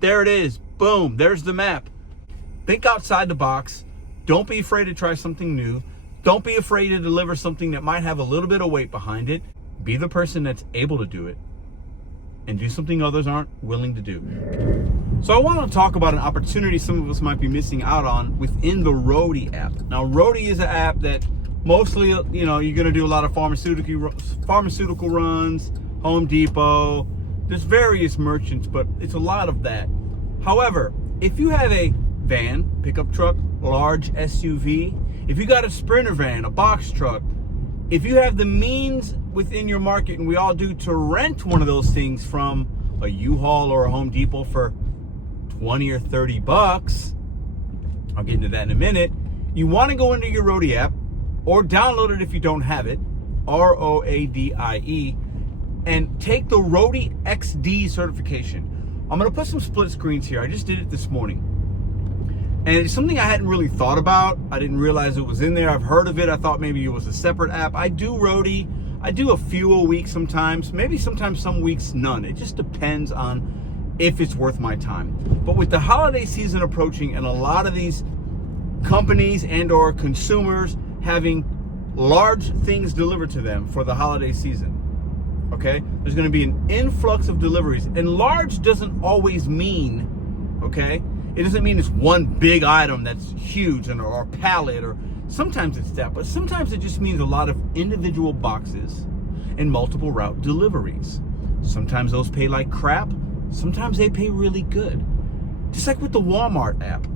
There it is. Boom. There's the map. Think outside the box. Don't be afraid to try something new. Don't be afraid to deliver something that might have a little bit of weight behind it. Be the person that's able to do it and do something others aren't willing to do. So I want to talk about an opportunity some of us might be missing out on within the Roadie app. Now, Roadie is an app that mostly, you're going to do a lot of pharmaceutical runs, Home Depot. There's various merchants, but it's a lot of that. However, if you have a van, pickup truck, large SUV, if you got a Sprinter van, a box truck, if you have the means within your market, and we all do, to rent one of those things from a U-Haul or a Home Depot for 20 or 30 bucks, I'll get into that in a minute, you want to go into your Roadie app or download it if you don't have it, ROADIE, and take the Roadie XD certification. I'm going to put some split screens here. I just did it this morning. And it's something I hadn't really thought about. I didn't realize it was in there. I've heard of it. I thought maybe it was a separate app. I do Roadie. I do a few a week sometimes. Maybe sometimes some weeks none. It just depends on if it's worth my time. But with the holiday season approaching and a lot of these companies and or consumers having large things delivered to them for the holiday season, okay, there's going to be an influx of deliveries. And large doesn't always mean, okay, it doesn't mean it's one big item that's huge or a pallet, or sometimes it's that, but sometimes it just means a lot of individual boxes and multiple route deliveries. Sometimes those pay like crap. Sometimes they pay really good. Just like with the Walmart app,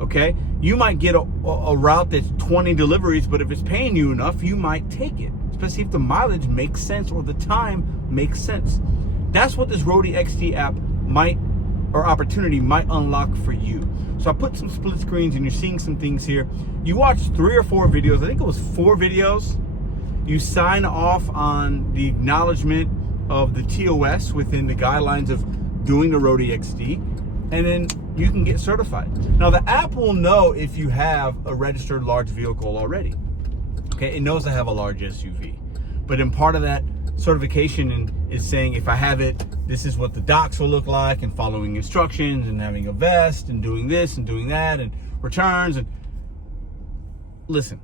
okay? You might get a route that's 20 deliveries, but if it's paying you enough, you might take it, especially if the mileage makes sense or the time makes sense. That's what this Roadie XD app opportunity might unlock for you. So I put some split screens and you're seeing some things here. You watch 3 or 4 videos. I think it was 4 videos. You sign off on the acknowledgement of the TOS within the guidelines of doing the Roadie XD, and then you can get certified. Now the app will know if you have a registered large vehicle already. Okay, it knows I have a large SUV. But in part of that certification is saying if I have it, this is what the docs will look like, and following instructions and having a vest and doing this and doing that and returns. And listen,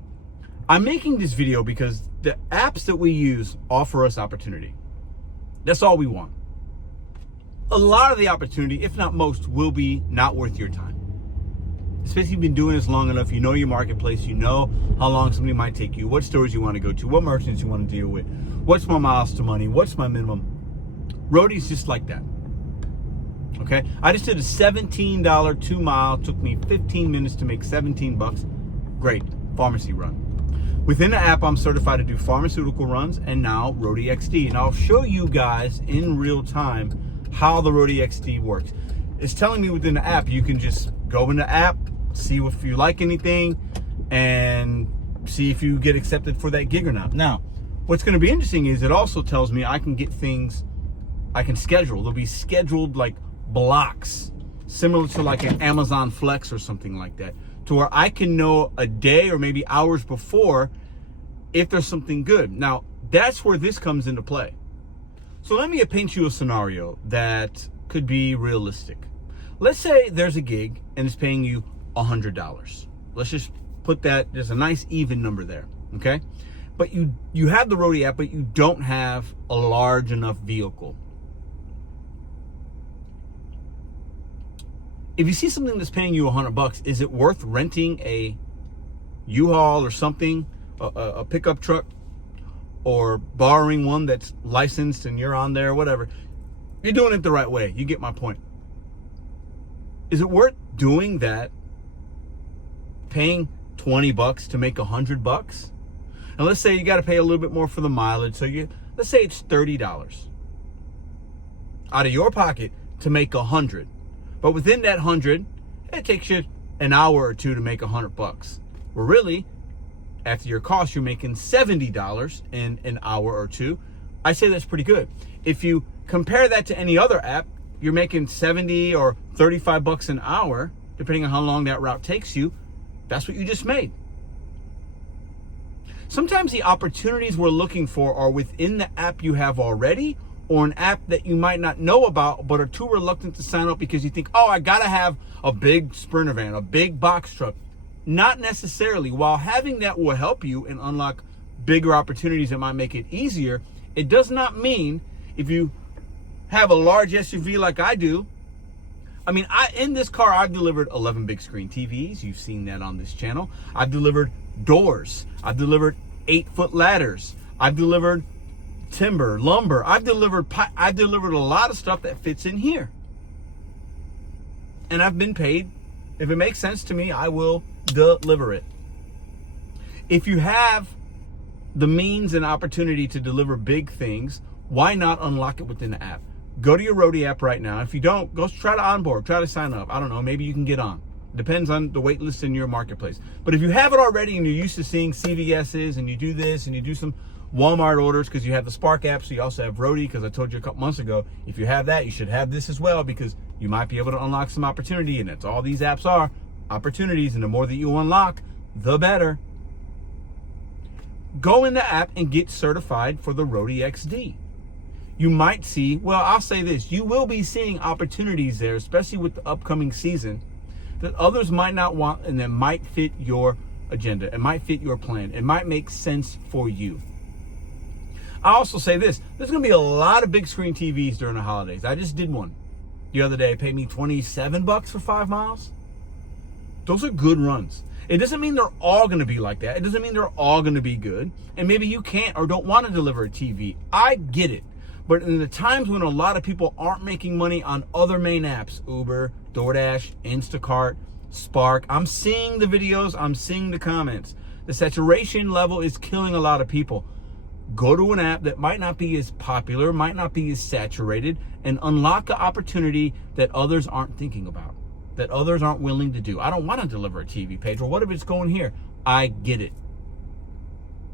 I'm making this video because the apps that we use offer us opportunity. That's all we want. A lot of the opportunity, if not most, will be not worth your time. Especially if you've been doing this long enough, you know your marketplace, you know how long somebody might take you, what stores you want to go to, what merchants you want to deal with, what's my miles to money, what's my minimum. Roadie's just like that. Okay, I just did a $17 2-mile, took me 15 minutes to make 17 bucks. Great pharmacy run. Within the app, I'm certified to do pharmaceutical runs and now Roadie XD. And I'll show you guys in real time how the Roadie XD works. It's telling me within the app, you can just go in the app, see if you like anything, and see if you get accepted for that gig or not. Now, what's going to be interesting is it also tells me I can get things, I can schedule. They'll be scheduled like blocks, similar to like an Amazon Flex or something like that, to where I can know a day or maybe hours before if there's something good. Now, that's where this comes into play. So let me paint you a scenario that could be realistic. Let's say there's a gig and it's paying you $100. Let's just put that, there's a nice even number there, okay? But you have the Roadie app, but you don't have a large enough vehicle. If you see something that's paying you $100, is it worth renting a U-Haul or something, a pickup truck, or borrowing one that's licensed and you're on there, whatever? You're doing it the right way. You get my point. Is it worth doing that, paying $20 to make $100? And let's say you got to pay a little bit more for the mileage. So let's say it's $30 out of your pocket to make $100. But within that $100, it takes you an hour or two to make $100. Well, really, after your cost, you're making $70 in an hour or two. I say that's pretty good. If you compare that to any other app, you're making 70 or 35 bucks an hour, depending on how long that route takes you. That's what you just made. Sometimes the opportunities we're looking for are within the app you have already or an app that you might not know about but are too reluctant to sign up because you think, oh, I gotta have a big Sprinter van, a big box truck. Not necessarily. While having that will help you and unlock bigger opportunities that might make it easier, it does not mean if you have a large SUV like I do. I mean, in this car, I've delivered 11 big screen TVs. You've seen that on this channel. I've delivered doors. I've delivered 8-foot ladders. I've delivered timber, lumber. I've delivered a lot of stuff that fits in here. And I've been paid. If it makes sense to me, I will deliver it. If you have the means and opportunity to deliver big things, why not unlock it within the app? Go to your Roadie app right now. If you don't, go try to onboard, try to sign up. I don't know, maybe you can get on. Depends on the wait list in your marketplace. But if you have it already and you're used to seeing CVS's and you do this and you do some Walmart orders because you have the Spark app, so you also have Roadie, because I told you a couple months ago, if you have that, you should have this as well, because you might be able to unlock some opportunity, and that's all these apps are, opportunities, and the more that you unlock, the better. Go in the app and get certified for the Roadie XD. You might see, well, I'll say this, you will be seeing opportunities there, especially with the upcoming season, that others might not want and that might fit your agenda. It might fit your plan. It might make sense for you. I also say this, there's going to be a lot of big screen TVs during the holidays. I just did one the other day. It paid me $27 for 5 miles. Those are good runs. It doesn't mean they're all going to be like that. It doesn't mean they're all going to be good. And maybe you can't or don't want to deliver a TV. I get it. But in the times when a lot of people aren't making money on other main apps, Uber, DoorDash, Instacart, Spark, I'm seeing the videos, I'm seeing the comments. The saturation level is killing a lot of people. Go to an app that might not be as popular, might not be as saturated, and unlock an opportunity that others aren't thinking about, that others aren't willing to do. I don't want to deliver a TV page. Well, what if it's going here? I get it.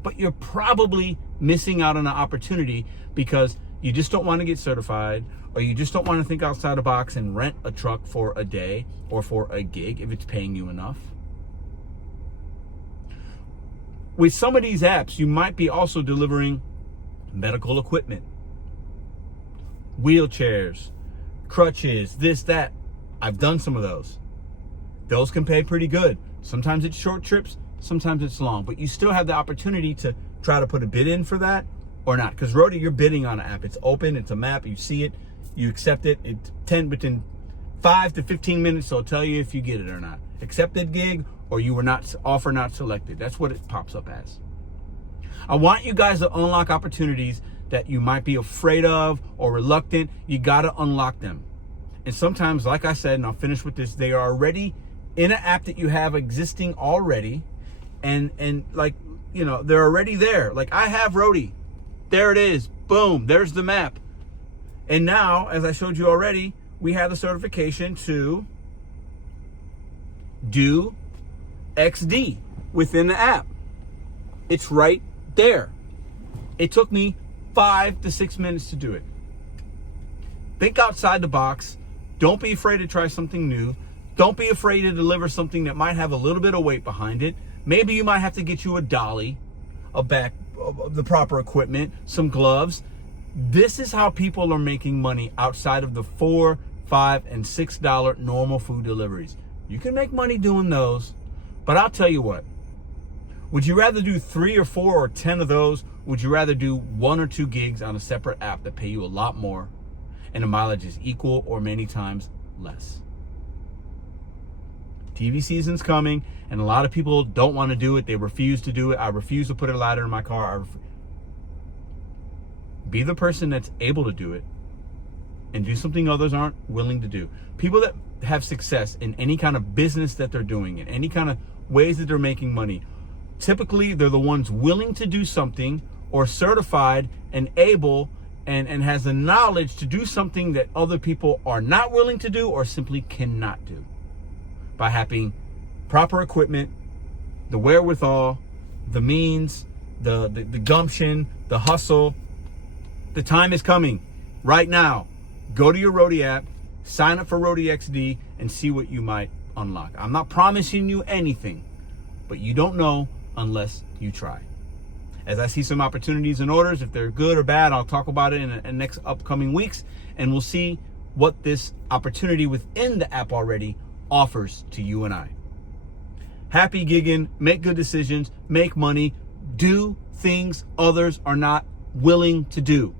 But you're probably missing out on an opportunity because you just don't want to get certified, or you just don't want to think outside the box and rent a truck for a day or for a gig if it's paying you enough. With some of these apps, you might be also delivering medical equipment, wheelchairs, crutches, this, that. I've done some of those. Those can pay pretty good. Sometimes it's short trips, sometimes it's long, but you still have the opportunity to try to put a bid in for that or not. Because Roadie, you're bidding on an app. It's open, it's a map, you see it, you accept it. It's within 5 to 15 minutes, so it'll tell you if you get it or not. Accepted gig, or you were not offer not selected. That's what it pops up as. I want you guys to unlock opportunities that you might be afraid of or reluctant. You got to unlock them. And sometimes, like I said, and I'll finish with this, they are already in an app that you have existing already, and like, you know, they're already there. Like I have Roadie. There it is. Boom. There's the map. And now, as I showed you already, we have the certification to do XD within the app. It's right there. It took me 5 to 6 minutes to do it. Think outside the box. Don't be afraid to try something new. Don't be afraid to deliver something that might have a little bit of weight behind it. Maybe you might have to get you a dolly, a back, the proper equipment, some gloves. This is how people are making money outside of the $4, $5, and $6 normal food deliveries. You can make money doing those, but I'll tell you what. Would you rather do 3 or 4 or 10 of those? Would you rather do 1 or 2 gigs on a separate app that pay you a lot more and the mileage is equal or many times less? TV season's coming, and a lot of people don't want to do it. They refuse to do it. I refuse to put a ladder in my car. Be the person that's able to do it and do something others aren't willing to do. People that have success in any kind of business that they're doing, in any kind of ways that they're making money, typically they're the ones willing to do something or certified and able and has the knowledge to do something that other people are not willing to do or simply cannot do. By having proper equipment, the wherewithal, the means, the gumption, the hustle. The time is coming right now. Go to your Roadie app, sign up for Roadie XD, and see what you might unlock. I'm not promising you anything, but you don't know unless you try. As I see some opportunities and orders, if they're good or bad, I'll talk about it in next upcoming weeks, and we'll see what this opportunity within the app already offers to you and I. Happy gigging, make good decisions, make money, do things others are not willing to do.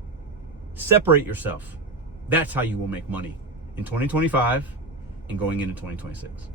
Separate yourself. That's how you will make money in 2025 and going into 2026.